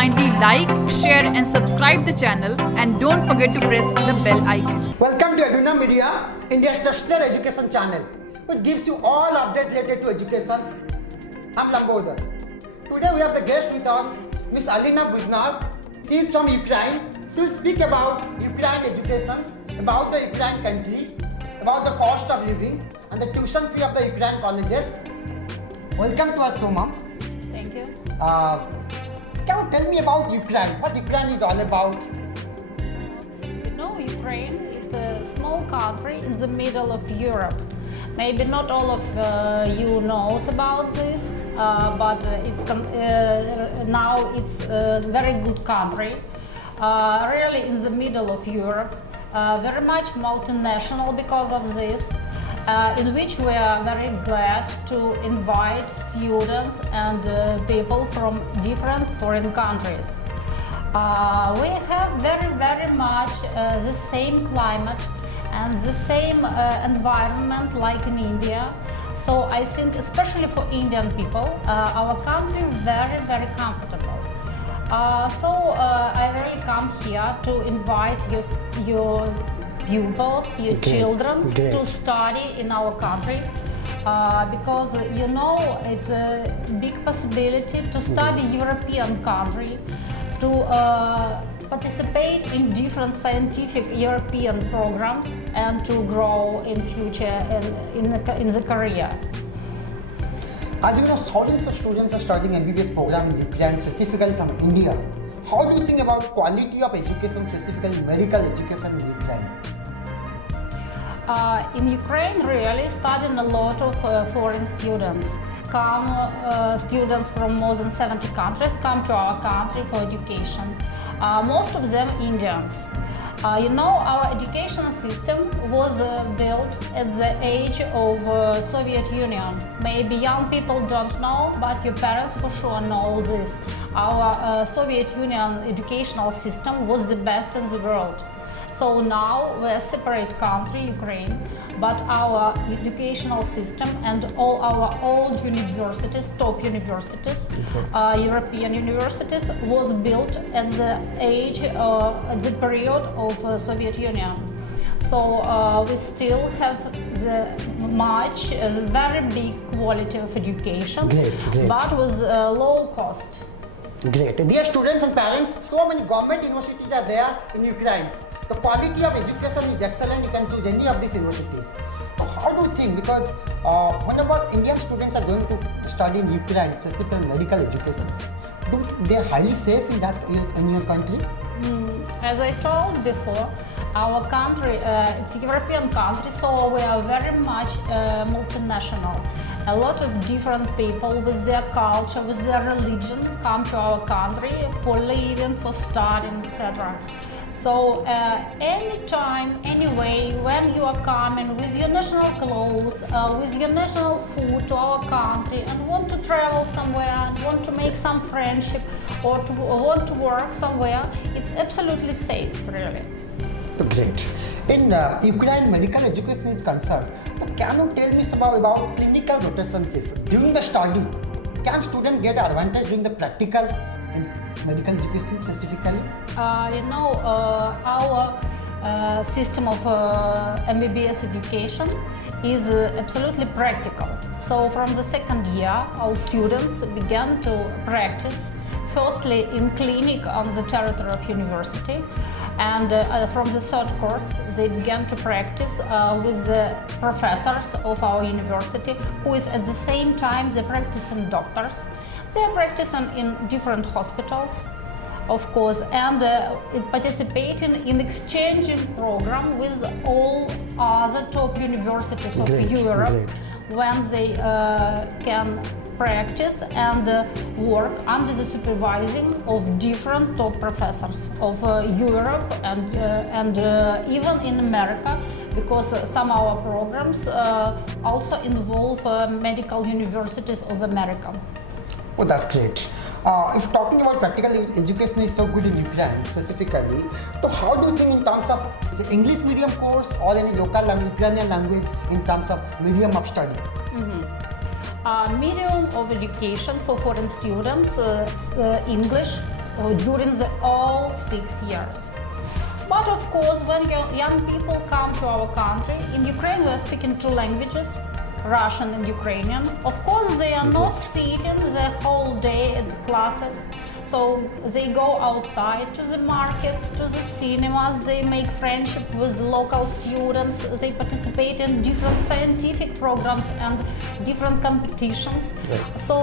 kindly like, share and subscribe the channel and don't forget to press the bell icon. Welcome to EDUNOM MEDIA, India's trusted education channel, which gives you all updates related to education. I'm Lambodar. Today we have the guest with us, Miss Alina Buzunar. She is from Ukraine. She will speak about Ukraine education, about the Ukraine country, about the cost of living and the tuition fee of the Ukraine colleges. Welcome to us, Soma. Thank you. Can you tell me about Ukraine? What Ukraine is all about? You know, Ukraine is a small country in the middle of Europe. Maybe not all of you knows about this, but now it's a very good country, really in the middle of Europe, very much multinational because of this, in which we are very glad to invite students and people from different foreign countries. We have very much the same climate and the same environment like in India. So I think especially for Indian people, our country very comfortable. So I really come here to invite your pupils, your children to study in our country, because you know it's a big possibility to study European country, to participate in different scientific European programs and to grow in future in the career. As you know, thousands of students are studying Mbbs program in Ukraine, specifically from India. How do you think about quality of education, specifically medical education in Ukraine? In Ukraine, really studying a lot of foreign students. Students from more than 70 countries come to our country for education. Most of them Indians. You know, our educational system was built at the age of Soviet Union. Maybe young people don't know, but your parents for sure know this. Our Soviet Union educational system was the best in the world. So now we're a separate country, Ukraine, but our educational system and all our old universities, top universities, European universities, was built at the age, at the period of Soviet Union. So we still have the very big quality of education, but with low cost. Great. Dear students and parents, so many government universities are there in Ukraine. The quality of education is excellent. You can choose any of these universities. So how do you think? Because whenever Indian students are going to study in Ukraine, specifically medical education, do you think they are highly safe in your country? As I told before, our country, it's a European country, so we are very much multinational. A lot of different people with their culture, with their religion come to our country for living, for studying, etc. So anytime, anyway, when you are coming with your national clothes, with your national food to our country and want to travel somewhere and want to make some friendship or to want to work somewhere, it's absolutely safe, really. Great. In Ukraine, medical education is concerned. Can you tell me about clinical rotation shift? During the study, can students get advantage during the practical in medical education specifically? You know, our system of Mbbs education is absolutely practical. So from the second year, our students began to practice, firstly in clinic on the territory of university, and from the third course they began to practice with the professors of our university, who is at the same time the practicing doctors. They are practicing in different hospitals, of course, and participating in exchanging program with all other top universities of Europe, when they can practice and work under the supervising of different top professors of Europe and even in America, because some of our programs also involve medical universities of America. Oh, that's great. If talking about practical education is so good in Ukraine specifically, so how do you think in terms of the English medium course or any local language, Ukrainian language in terms of medium of study? Medium of education for foreign students, English during the all 6 years. But of course, when young people come to our country, in Ukraine we are speaking 2 languages, Russian and Ukrainian. Of course, they are not sitting the whole day at the classes. So they go outside to the markets, to the cinemas, they make friendship with local students, they participate in different scientific programs and different competitions. So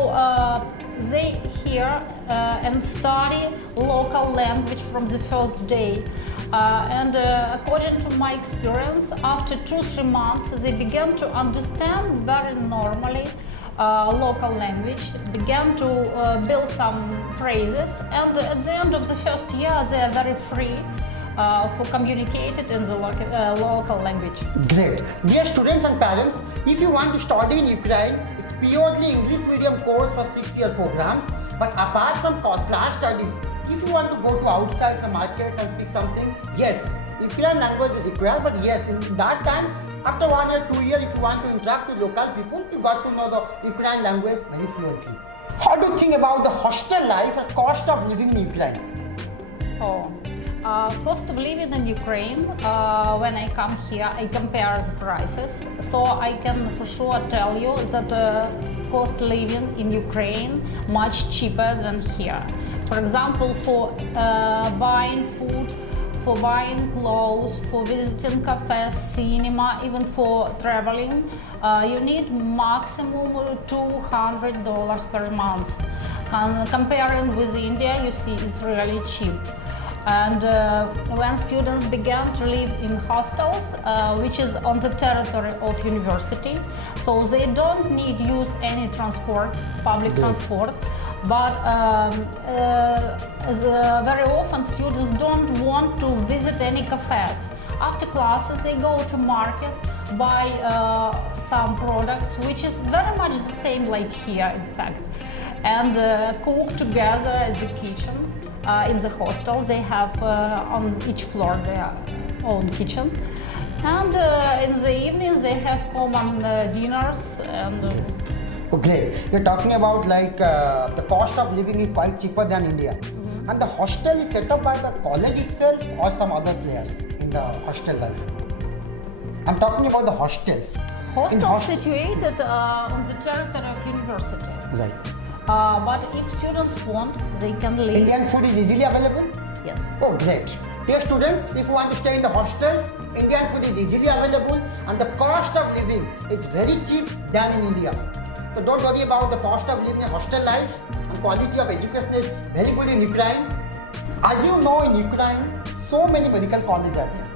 they hear and study local language from the first day. According to my experience, after 2-3 months, they began to understand very normally local language, began to build some phrases, and at the end of the first year they are very free for communicating in the local language. Great. Dear students and parents, if you want to study in Ukraine, it's purely English medium course for 6-year programs. But apart from class studies, if you want to go to outside some markets and speak something, yes, Ukrainian language is required, but yes, in that time, after 1 year, 2 years, if you want to interact with local people, you got to know the Ukrainian language very fluently. How do you think about the hostel life and cost of living in Ukraine? Cost of living in Ukraine, when I come here, I compare the prices. So I can for sure tell you that cost living in Ukraine much cheaper than here. For example, for buying food, for buying clothes, for visiting cafes, cinema, even for traveling, you need maximum $200 per month. And comparing with India, you see it's really cheap. And when students began to live in hostels, which is on the territory of university, so they don't need use any transport, public transport. But very often students don't want to visit any cafes. After classes, they go to market, buy some products, which is very much the same like here, in fact, and cook together at the kitchen. In the hostel, they have on each floor their own kitchen. And in the evening, they have common dinners and. Okay, you're talking about like the cost of living is quite cheaper than India. And the hostel is set up by the college itself or some other players in the hostel life. I'm talking about the hostels. Hostels situated on the territory of university. Right. But if students want, they can live. Indian food is easily available? Yes. Oh, great. Dear students, if you want to stay in the hostels, Indian food is easily available and the cost of living is very cheap than in India. So don't worry about the cost of living in hostel lives, and quality of education is very good in Ukraine. As you know, in Ukraine, so many medical colleges are there.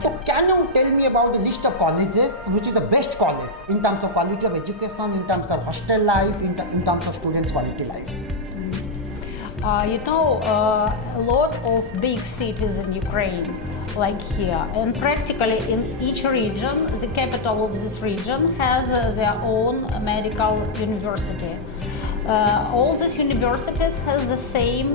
So can you tell me about the list of colleges and which is the best college in terms of quality of education, in terms of hostel life, in terms of students' quality life? A lot of big cities in Ukraine, like here, and practically in each region, the capital of this region has their own medical university. All these universities have the same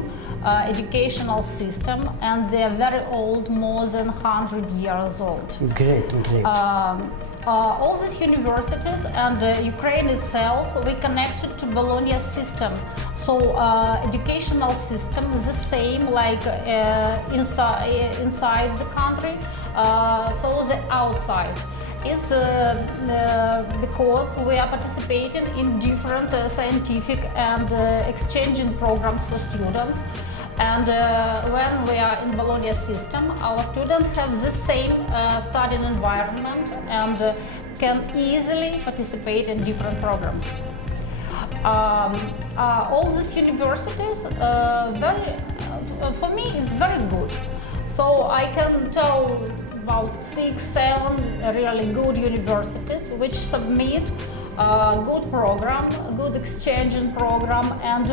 educational system, and they are very old, more than 100 years old. Great, great. All these universities and Ukraine itself, we connected to Bologna system. So educational system is the same like inside the country, so the outside. It's because we are participating in different scientific and exchanging programs for students. And when we are in Bologna system, our students have the same studying environment and can easily participate in different programs. All these universities, for me, it's very good. So I can tell about 6-7 really good universities which submit good program, good exchanging program, and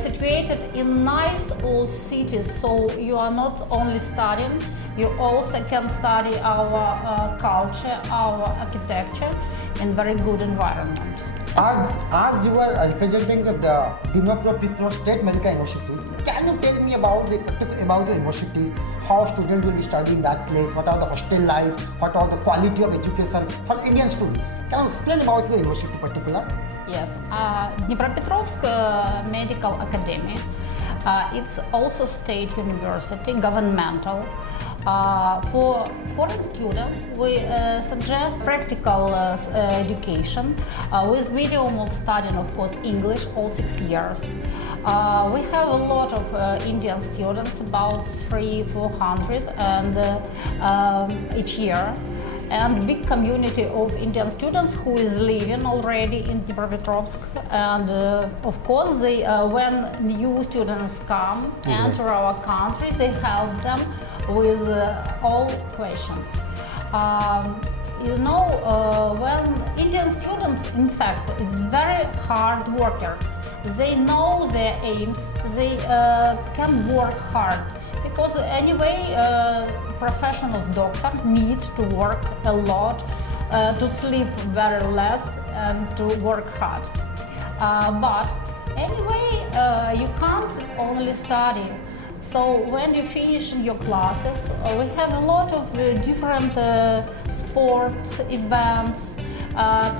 situated in nice old cities. So you are not only studying, you also can study our culture, our architecture in very good environment. As you are representing the Dnipropetrovsk State Medical Universities, can you tell me about the universities, how students will be studying that place, what are the hostel life, what are the quality of education for Indian students? Can you explain about your university in particular? Yes, Dnipropetrovsk Medical Academy. It's also state university, governmental. For foreign students, we suggest practical education with medium of studying, of course, English all 6 years. We have a lot of Indian students, about 300-400, and each year. And big community of Indian students who is living already in Dnipropetrovsk. And of course, they, when new students come, enter our country, they help them with all questions. When Indian students, in fact, it's very hard worker. They know their aims, they can work hard. Because anyway, profession of doctor need to work a lot, to sleep very less and to work hard. But anyway, you can't only study. So when you finish your classes, we have a lot of different sport events,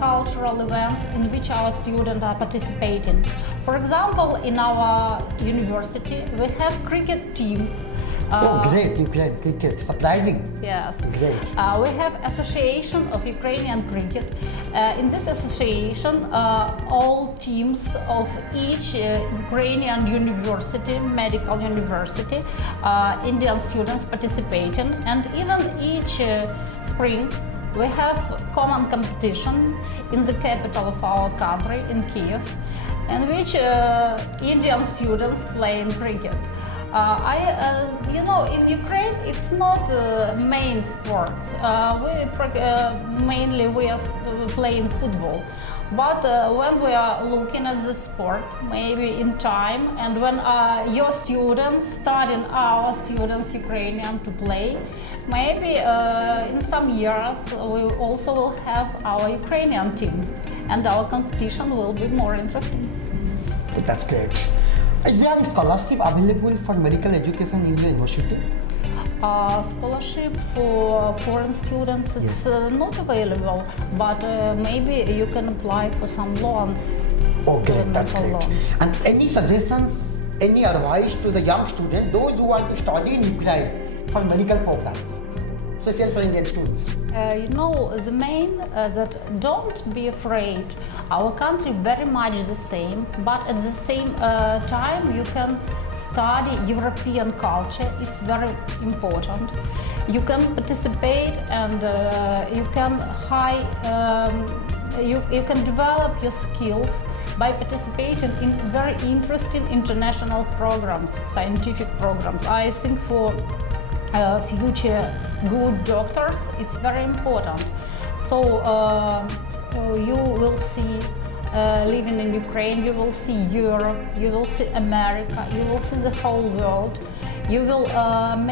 cultural events in which our students are participating. For example, in our university, we have cricket team. Great, you play cricket, surprising. Yes. Great. We have Association of Ukrainian Cricket. In this association, all teams of each Ukrainian university, medical university, Indian students participating, and even each spring we have common competition in the capital of our country, in Kiev, in which Indian students play in cricket. In Ukraine, it's not main sport. Mainly we are playing football. But when we are looking at the sport, maybe in time, and when your students, studying our students Ukrainian to play, maybe in some years we also will have our Ukrainian team, and our competition will be more interesting. That's great. Is there any scholarship available for medical education in the university? Scholarship for foreign students, it's not available, but maybe you can apply for some loans. Oh, great, that's great. Loans. And any suggestions, any advice to the young students, those who want to study in Ukraine for medical programs, especially for Indian students? The main that don't be afraid. Our country very much the same, but at the same time you can study European culture. It's very important. You can participate and you can you can develop your skills by participating in very interesting international programs, scientific programs. I think for future good doctors, it's very important. So you will see, living in Ukraine, you will see Europe, you will see America, you will see the whole world. You will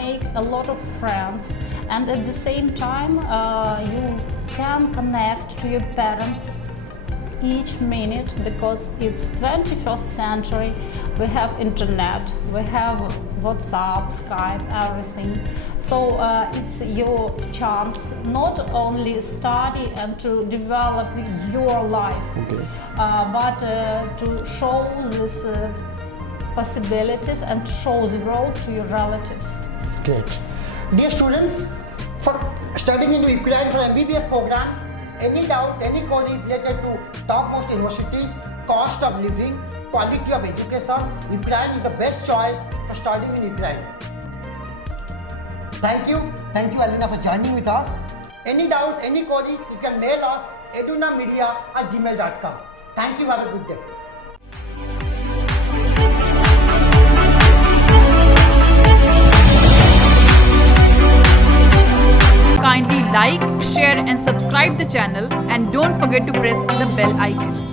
make a lot of friends, and at the same time you can connect to your parents each minute, because it's 21st century. We have internet, we have WhatsApp, Skype, everything. So it's your chance not only study and to develop your life, but to show these possibilities and to show the world to your relatives. Great. Dear students, for studying in Ukraine for MBBS programs, any doubt, any queries related to topmost universities, cost of living, quality of education, Ukraine is the best choice for studying in Ukraine. Thank you, Alina, for joining with us. Any doubt, any queries, you can mail us edunommedia@gmail.com. Thank you, have a good day. Kindly like, share and subscribe the channel, and don't forget to press the bell icon.